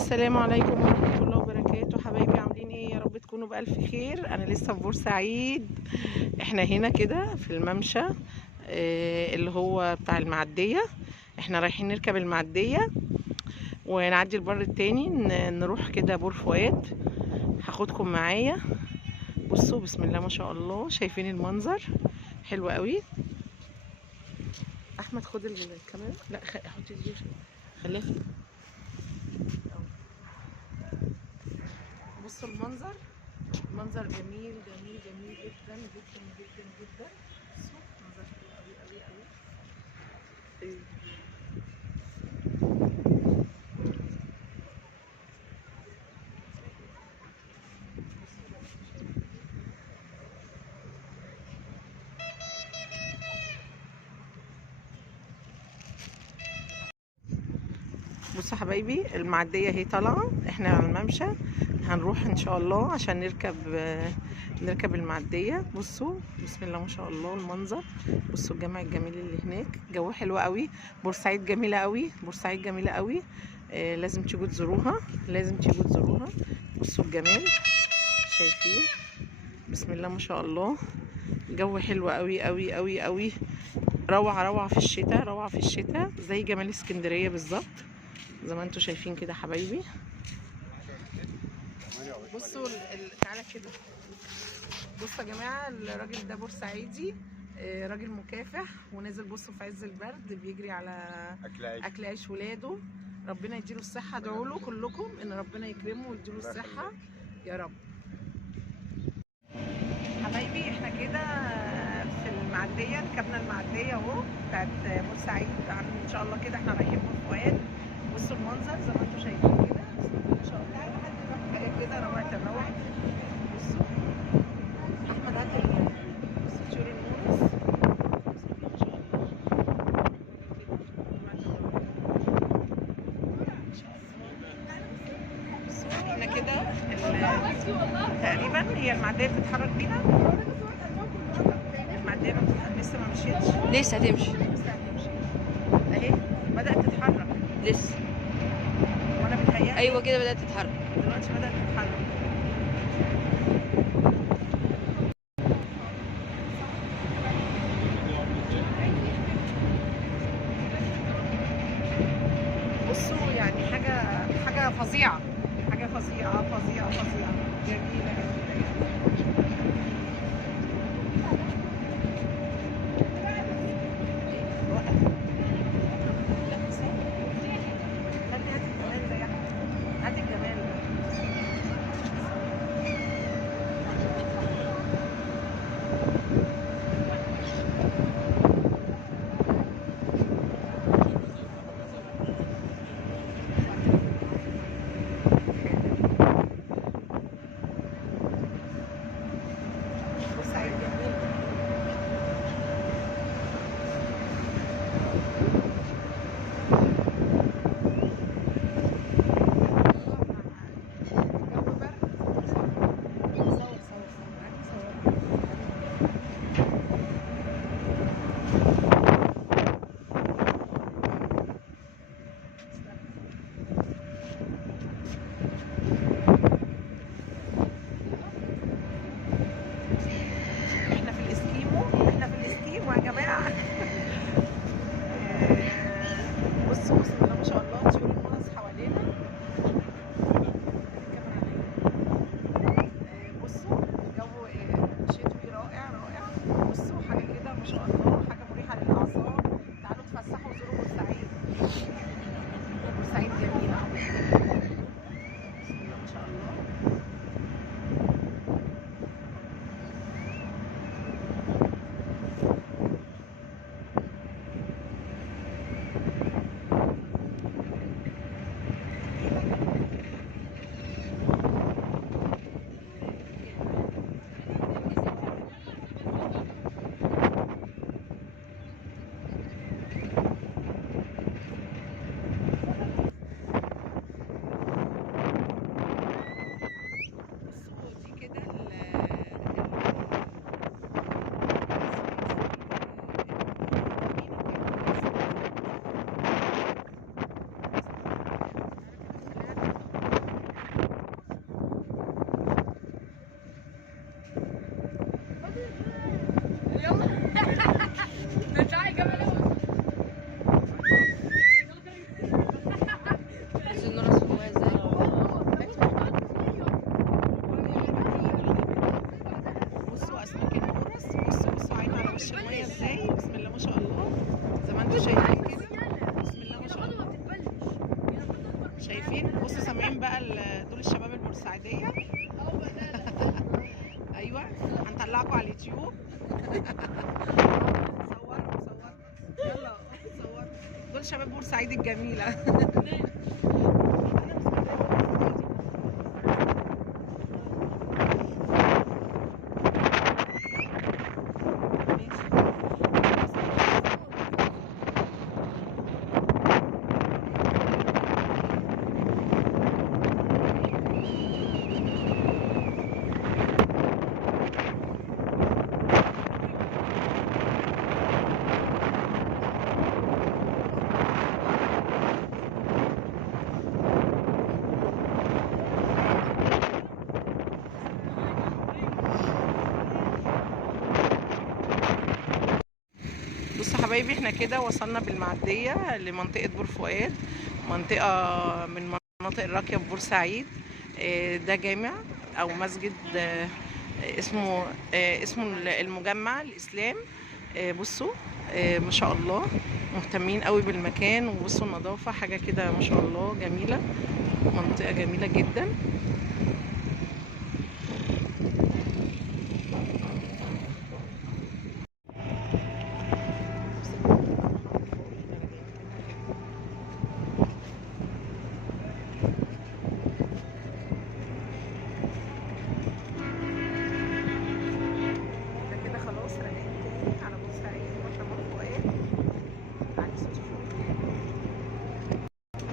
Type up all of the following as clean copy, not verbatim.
السلام عليكم ورحمة الله وبركاته. حبايبي عاملين ايه؟ يا رب تكونوا بألف خير. انا لسه في بورسعيد. احنا هنا كده في الممشى اللي هو بتاع المعدية. احنا رايحين نركب المعدية ونعدي البر التاني، نروح كده بور فؤاد. هاخدكم معايا. بصوا بسم الله ما شاء الله، شايفين المنظر حلو قوي. احمد خد الكاميرا، لا حطي دي، خليها في. بصوا المنظر، منظر جميل جميل جميل جدا جدا جدا جدا. بصوا منظر حلو قوي قوي قوي. بصوا حبايبي، المعدية اهي طالعة، احنا على الممشى هنروح ان شاء الله عشان نركب المعدية. بصوا بسم الله ما شاء الله المنظر. بصوا الجامع الجميل اللي هناك، جو حلو قوي. بورسعيد جميلة قوي، بورسعيد جميلة قوي. لازم تيجوا تزوروها، لازم تيجوا تزوروها. بصوا الجمال، شايفين؟ بسم الله ما شاء الله، جو حلو قوي قوي قوي قوي. روعة روعة في الشتاء، روعة في الشتاء، زي جمال اسكندرية بالظبط زي ما انتوا شايفين كده حبايبي. بصوا تعالى كده. بصوا يا جماعه، الراجل ده بورسعيدي، راجل مكافح ونازل. بصوا في عز البرد بيجري على اكل عيش ولاده. ربنا يديله الصحه، ادعوا له كلكم ان ربنا يكرمه ويديله الصحه يا رب. حبايبي احنا كده في المعديه، ركبنا المعديه اهو بتاعت بورسعيد. ان شاء الله كده احنا رايحين بور فؤاد. بصوا المنظر زي ما انتم شايفين كده، ان شاء الله حاجه كده روعه الروعه. بصوا احمد هات بصوا طيور النورس. ما شاء الله بصوا احنا كده تقريبا هي المعديه بتتحرك بينا. المعديه لسه ما مشيتش، لسه هتمشي، لسه هتمشي اهي، بدات تتحرك لسه. وانا بتهيألي ايوه كده بدأت تتحرك دلوقتي، بدات تتحرك. بصوا يعني حاجه فظيعه، حاجه فظيعه فظيعه فظيعه، جميله جميله. هات الجمال ده. شايفين؟ بصوا سامعين بقى دول الشباب البورسعيديه. ايوه هنطلعكم على اليوتيوب. صوروا يلا صوروا. دول شباب بورسعيد الجميله. بصوا يا حبايبي احنا كده وصلنا بالمعدية لمنطقة بور فؤاد، منطقة من المناطق الراقية في بورسعيد. ده جامع او مسجد اسمه المجمع الاسلام. بصوا ما شاء الله مهتمين قوي بالمكان، وبصوا النظافة حاجة كده ما شاء الله جميلة، منطقة جميلة جدا.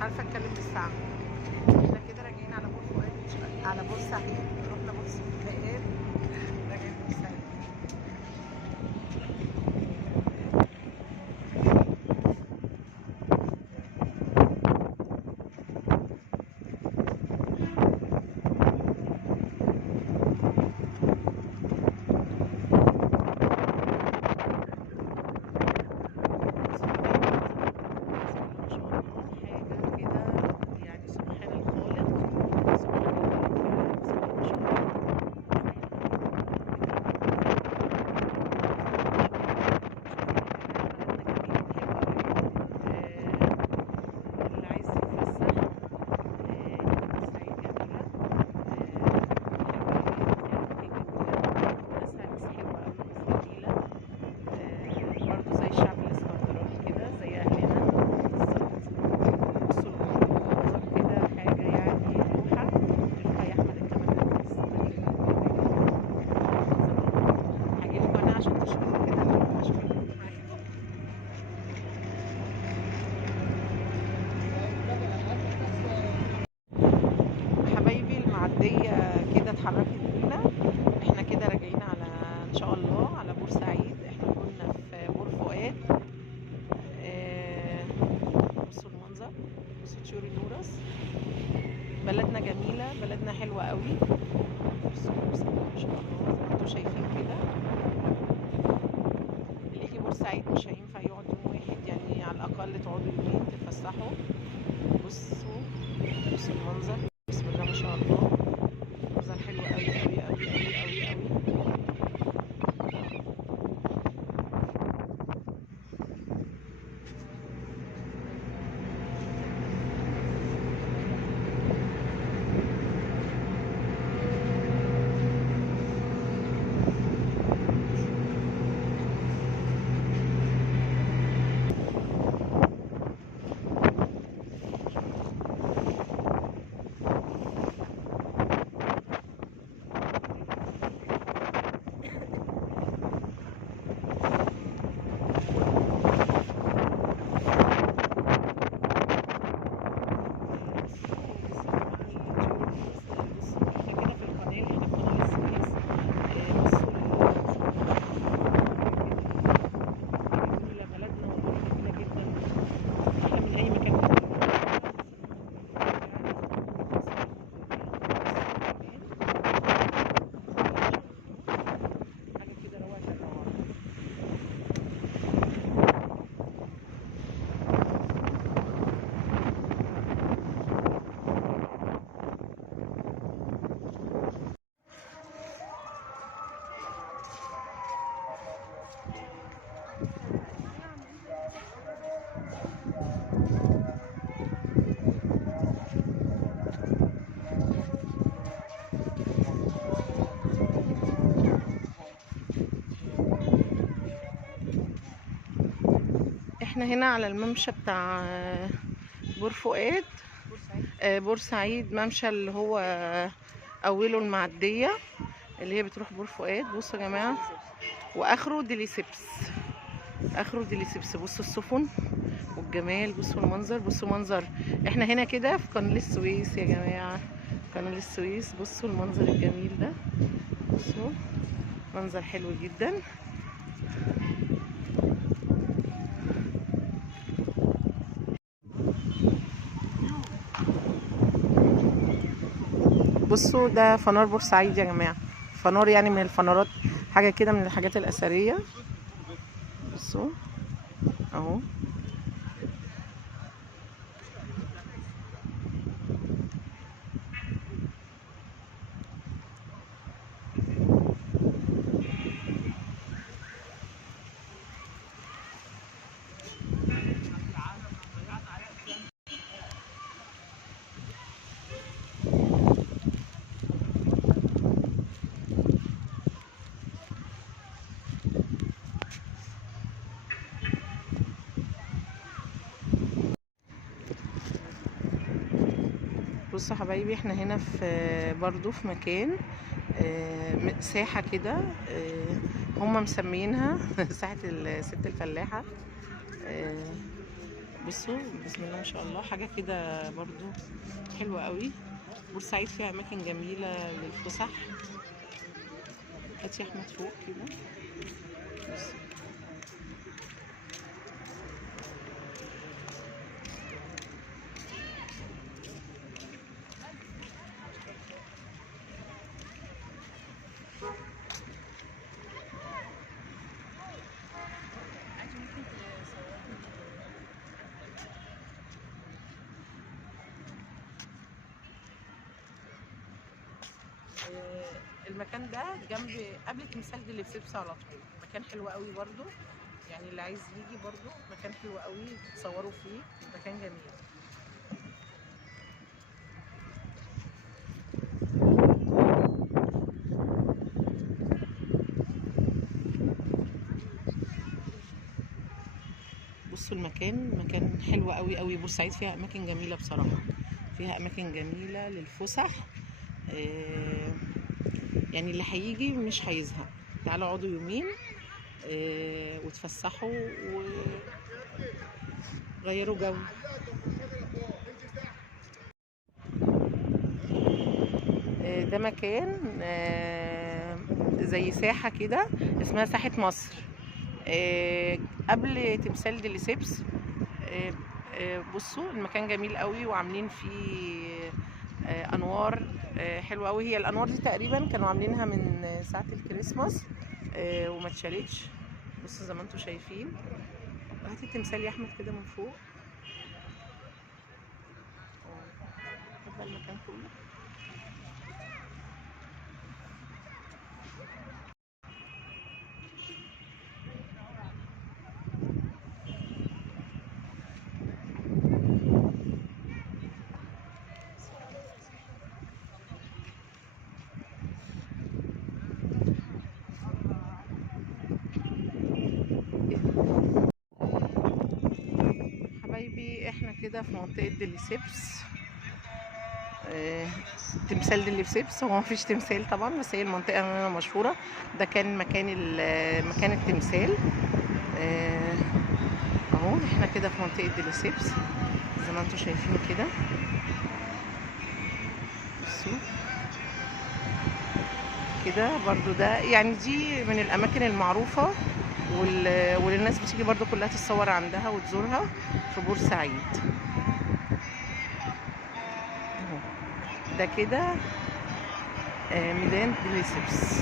عارفه اتكلم بالساعه. احنا كده راجعين على بور فؤاد، على بورسعيد. رحنا بورسعيد، راجعين بورسعيد. كده اتحركت بينا. احنا كده راجعين على ان شاء الله على بورسعيد. احنا كنا في بور فؤاد. بصوا المنظر، بصوا طيور النورس. بلدنا جميله، بلدنا حلوه قوي. بصوا ما شاء الله زي ما انتم شايفين كده. اللي يجي بورسعيد مش هينفع يقعد يوم واحد، يعني على الاقل تقعدوا يومين تتفسحوا. بصوا المنظر، بسم الله ما شاء الله، منظر حلو قوي قوي قوي قوي قوي قوي. احنا هنا على الممشى بتاع بور فؤاد، بورسعيد. ممشى اللي هو اوله المعديه اللي هي بتروح بور فؤاد. بصوا يا جماعه، واخره ديليسيبس، اخره ديليسيبس. بصوا السفن والجمال، بصوا المنظر، بصوا منظر. احنا هنا كده في قناه السويس يا جماعه، قناه السويس. بصوا المنظر الجميل ده، بصوا منظر حلو جدا. بصوا ده فنار بورسعيد يا جماعه، فنار يعني من الفنارات، حاجه كده من الحاجات الاثريه. بصوا اهو. بصوا يا حبايبي، احنا هنا في برضو في مكان ساحة كده، هم مسمينها ساحة الست الفلاحة. بصوا بسم الله ما شاء الله، حاجة كده برضو حلوة قوي. بورسعيد فيها أماكن جميلة للفسح. هاتي يا أحمد فوق كده. بصوا المكان ده جنب قبل تمثال ديليسيبس على طول. مكان حلو قوي برضو، يعني اللي عايز يجي برضو مكان حلو قوي تصوروا فيه، مكان جميل. بصوا المكان مكان حلو قوي قوي. بورسعيد فيها اماكن جميله بصراحه، فيها اماكن جميله للفسح. يعني اللي هيجي مش هيزهق. تعالوا اقعدوا يومين وتفسحوا وغيروا جو. ده مكان زي ساحه كده، اسمها ساحه مصر، قبل تمثال ديليسيبس. بصوا المكان جميل قوي، وعاملين فيه انوار حلوه قوي. هي الانوار دي تقريبا كانوا عاملينها من ساعه الكريسماس وما اتشالتش. بصوا زي ما انتم شايفين. هاتي التمثال يا احمد كده من فوق. هذا المكان كله. حبايبي احنا كده في منطقة ديليسيبس، تمثال ديليسيبس. هو مفيش تمثال طبعا، بس هي المنطقة هنا مشهورة. ده كان مكان التمثال. اهو احنا كده في منطقة ديليسيبس زي ما انتم شايفين كده. بصوا كده برضو، ده يعني دي من الاماكن المعروفة واللي الناس بتيجي برضو كلها تتصور عندها وتزورها في بورسعيد. ده كده ميدان ديليسيبس.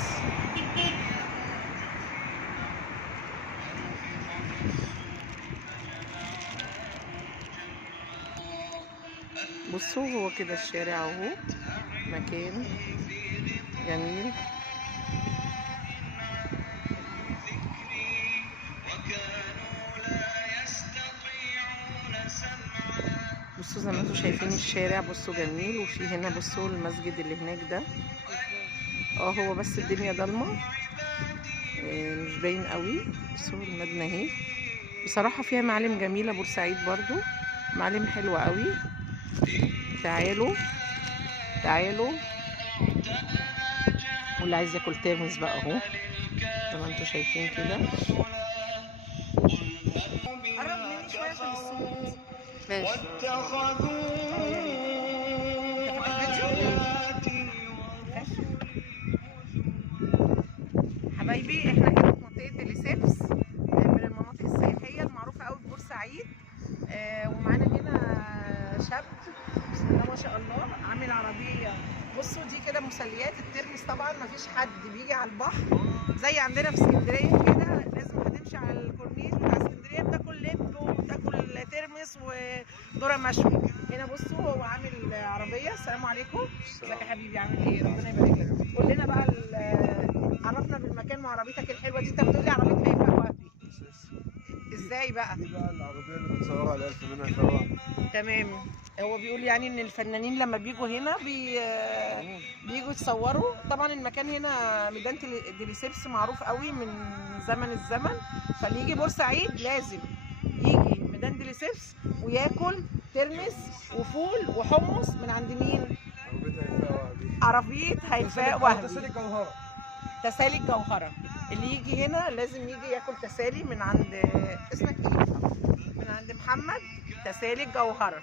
بصوا هو كده الشارع اهو، مكان جميل. بصوا زي ما انتم شايفين الشارع، بصوا جميل. وفي هنا بصوا المسجد اللي هناك ده. هو بس الدنيا ضلمه، مش باين قوي. بصوا المبنى اهي. بصراحة فيها معالم جميلة بورسعيد برضو، معالم حلوة قوي. تعالوا تعالوا، واللي عايز ياكل ترمس بقى اهو زي ما انتوا شايفين كده. قرب مني شوية عشان الصوت. ماشي. حبايبي احنا هنا في منطقة ديليسيبس، من المناطق السياحية المعروفة قوي في بورسعيد. ومعانا هنا شاب بسم الله ما شاء الله عامل عربية. بصوا دي كده مسليات الترمس، طبعا مفيش حد بيجي على البحر زي عندنا في اسكندرية كده، لازم هتمشي على الكورنيش بتاع اسكندرية بتاكل لب وبتاكل ترمس وذرة مشوي. هنا بصوا هو عامل عربية. السلام عليكم. ازيك يا حبيبي، عامل ايه؟ ربنا يبارك لك. قول لنا بقى عرفنا بالمكان وعربيتك الحلوة دي. انت بتقولي عربية هيفاء وهبي، ازاي بقى؟ دي بقى العربية اللي بنصورها على الفنانة هيفاء. تمام. هو بيقول يعني ان الفنانين لما بيجوا هنا بيجوا يتصوروا. طبعا المكان هنا ميدان ديليسيبس معروف قوي من زمن الزمن، فاللي يجي بورسعيد لازم يجي ميدان ديليسيبس وياكل ترمس وفول وحمص من عند مين؟ عربية هيفاء وهبي. تسالي الجوهرة. تسالي الجوهرة. اللي يجي هنا لازم يجي ياكل تسالي من عند، اسمك ايه؟ من عند محمد تسالي الجوهرة.